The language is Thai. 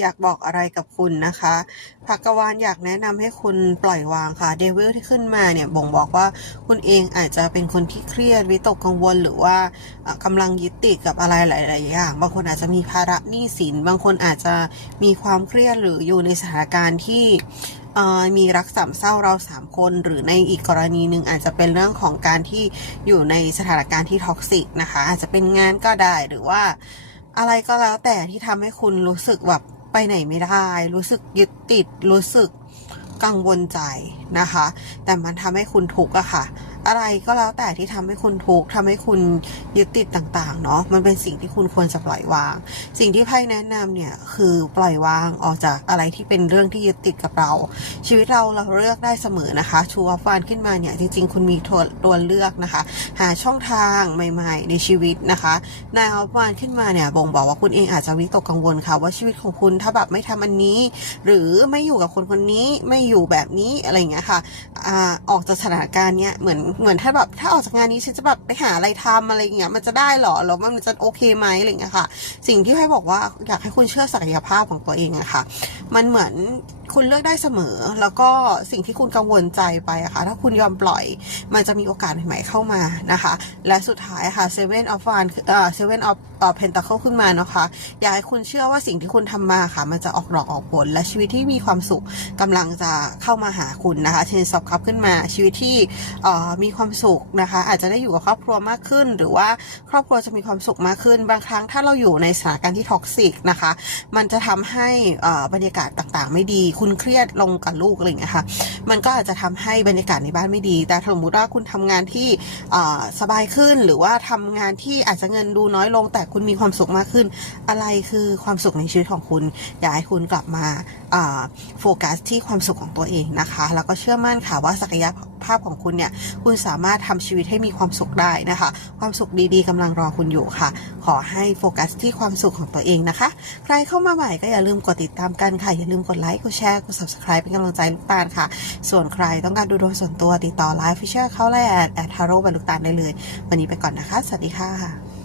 อยากบอกอะไรกับคุณนะคะภักวานอยากแนะนำให้คุณปล่อยวางค่ะเดวิลที่ขึ้นมาเนี่ยบ่งบอกว่าคุณเองอาจจะเป็นคนที่เครียดวิตกกังวลหรือว่าเอ่อกำลังยึดติดกับอะไรหลาย ๆ อย่าง บางคนอาจจะมีภาระหนี้สิน บางคนอาจจะมีความเครียดหรืออยู่ในสถานการณ์ที่มีรักสามเศร้าเราสามคนหรือในอีกกรณีหนึ่งอาจจะเป็นเรื่องของการที่อยู่ในสถานการณ์ที่ท็อกซิกนะคะ อาจจะเป็นงานก็ได้หรือว่าอะไรก็แล้วแต่ที่ทำให้คุณรู้สึกแบบ ไปไหนไม่ได้ รู้สึกยึดติด รู้สึกกังวลใจนะคะ แต่มันทำให้คุณทุกข์อะค่ะ อะไรก็แล้วแต่ที่ทำให้คุณทุกข์ทำให้คุณยึดติดต่างๆเนาะมันเป็นสิ่งที่คุณควรจะปล่อยวาง สิ่งที่ไพ่แนะนำเนี่ยคือปล่อยวางออกจากอะไรที่เป็นเรื่องที่ยึดติดกับเรา ชีวิตเราเราเลือกได้เสมอนะคะชูอัฟฟานขึ้นมาเนี่ยจริงๆ คุณมีตัวตัวเลือกนะคะ หาช่องทางใหม่ๆ ในชีวิตนะคะนายอัฟฟานขึ้นมาเนี่ยบ่งบอกว่าคุณเองอาจจะวิตกกังวลค่ะว่าชีวิตของคุณถ้าแบบไม่ทำอันนี้ หรือไม่อยู่กับคนคนนี้ไม่อยู่แบบนี้อะไรเงี้ยค่ะอ่าออกจากสถานการณ์เนี้ยเหมือนเหมือนถ้าแบบถ้าออกจากงานนี้ฉันจะแบบไปหาอะไรทำอะไรเงี้ยมันจะได้เหรอแล้วมันจะโอเคไหมอะไรเงี้ยค่ะ สิ่งที่ให้บอกว่าอยากให้คุณเชื่อศักยภาพของตัวเองอะค่ะ มันเหมือนคุณเลือกได้เสมอ แล้วก็สิ่งที่คุณกังวลใจไปอะค่ะ ถ้าคุณยอมปล่อย มันจะมีโอกาสใหม่ๆเข้ามานะคะ และสุดท้ายค่ะ Seven of Wands เอ่อ Seven of เอ่อ Pentacle ขึ้นมานะคะอยากให้คุณเชื่อว่าสิ่งที่คุณทำมาค่ะ มันจะออกดอกออกผล และชีวิตที่มีความสุขกำลังจะเข้ามาหาคุณนะคะ Ten of Cups ขึ้นมาชีวิตที่เอ่อมีความสุขนะคะ อาจจะได้อยู่กับครอบครัวมากขึ้น หรือว่าครอบครัวจะมีความสุขมากขึ้น บางครั้งถ้าเราอยู่ในสถานการณ์ที่ท็อกซิกนะคะ มันจะทำให้บรรยากาศต่างๆ ไม่ดีคุณเครียดลงกับลูกอะไรเงี้ยค่ะ มันก็อาจจะทำให้บรรยากาศในบ้านไม่ดี แต่สมมติว่าคุณทำงานที่สบายขึ้นหรือว่าทำงานที่อาจจะเงินดูน้อยลง แต่คุณมีความสุขมากขึ้น อะไรคือความสุขในชีวิตของคุณ อยากให้คุณกลับมาอ่าโฟกัสที่ความสุขของตัวเองนะคะ แล้วก็เชื่อมั่นค่ะว่าศักยภาพ ของคุณเนี่ย คุณสามารถทำชีวิตให้มีความสุขได้นะคะ ความสุขดีๆกำลังรอคุณอยู่ค่ะ ขอให้โฟกัสที่ความสุขของตัวเองนะคะ ใครเข้ามาใหม่ก็อย่าลืมกดติดตามกันค่ะ อย่าลืมกดไลค์ กดแชร์ กด subscribe เป็นกำลังใจลูกตาลค่ะ ส่วนใครต้องการดูดวงส่วนตัวติดต่อไลฟ์ฟิชเชอร์เข้าไละแอดแอดทาโร่บรรลุกตาลได้เลย วันนี้ไปก่อนนะคะ สวัสดีค่ะ